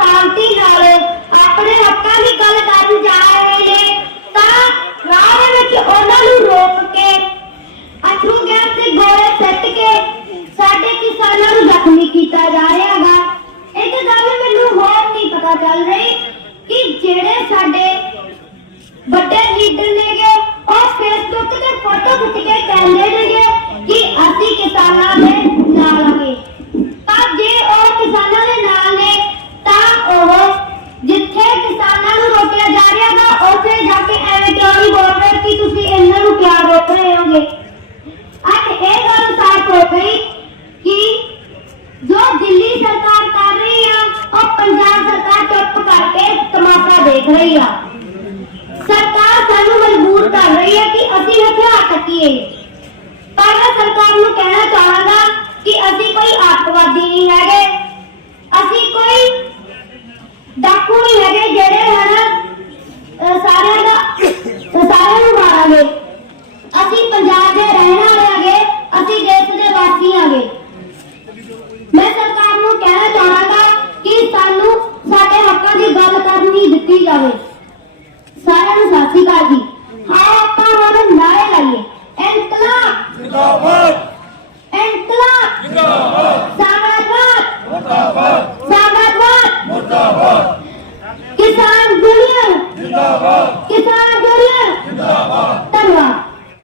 ਸ਼ਾਂਤੀ ਨਾਲ ਆਪਣੇ ਹੱਕਾਂ ਦੀ ਗੱਲ ਕਰਨ ਜਾ ਰਹੇ ਨੇ, ਤਾਂ ਰਾਹ ਦੇ ਵਿੱਚ ਉਹਨਾਂ ਨੂੰ ਰੋਕ ਕੇ ਅਥਰੂ ਗੈਸ ਦੇ ਗੋਲੇ ਸੱਟ ਕੇ ਸਾਡੇ ਕਿਸਾਨਾਂ ਨੂੰ ਜ਼ਖਮੀ ਕੀਤਾ ਜਾ ਰਿਹਾ ਹੈ ਇੱਕ ਗੱਲ ਮੈਨੂੰ ਹੋਰ ਨਹੀਂ ਪਤਾ ਚੱਲ ਰਹੀ ਕਿ ਜਿਹੜੇ ਸਾਡੇ ਵੱਡੇ ਲੀਡਰ ਨੇਗੇ, ਉਹ ਫੇਸਬੁੱਕ ਤੇ ਫੋਟੋ ਖਿੱਚ ਦਿੱਲੀ ਸਰਕਾਰ ਕਰ ਰਹੀ ਆ, ਉਹ ਪੰਜਾਬ ਸਰਕਾਰ ਚੁੱਪ ਕਰਕੇ ਤਮਾਸ਼ਾ ਦੇਖ ਰਹੀ ਆ। ਸਰਕਾਰ ਸਾਨੂੰ ਮਜਬੂਰ ਕਰ ਰਹੀ ਹੈ ਕਿ ਅਸੀਂ ਹਥਿਆਰ ਟਕੀਏ ਪਰ ਮੈਂ ਸਰਕਾਰ ਨੂੰ ਕਹਿਣਾ ਚਾਹਾਂਗਾ ਕਿ ਅਸੀਂ ਕੋਈ ਆਤਵਾਦੀ ਨਹੀਂ ਹੈਗੇ। ਜਾਵੇ। ਸਾਰਿਆਂ ਨੂੰ ਸਾਥੀ ਕਰ ਦੀ ਹਾਂ ਆਪਾਂ ਹੋਰ ਲਾਈਏ। ਇਨਕਲਾਬ। ਜਿੰਦਾਬਾਦ।